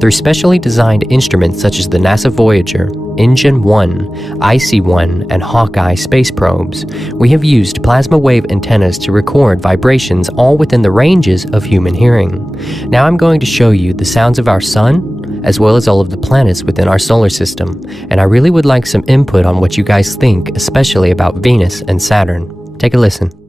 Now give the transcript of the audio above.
Through specially designed instruments such as the NASA Voyager, InGen-1, IC-1, and Hawkeye space probes, we have used plasma wave antennas to record vibrations all within the ranges of human hearing. Now I'm going to show you the sounds of our sun, as well as all of the planets within our solar system, and I really would like some input on what you guys think, especially about Venus and Saturn. Take a listen.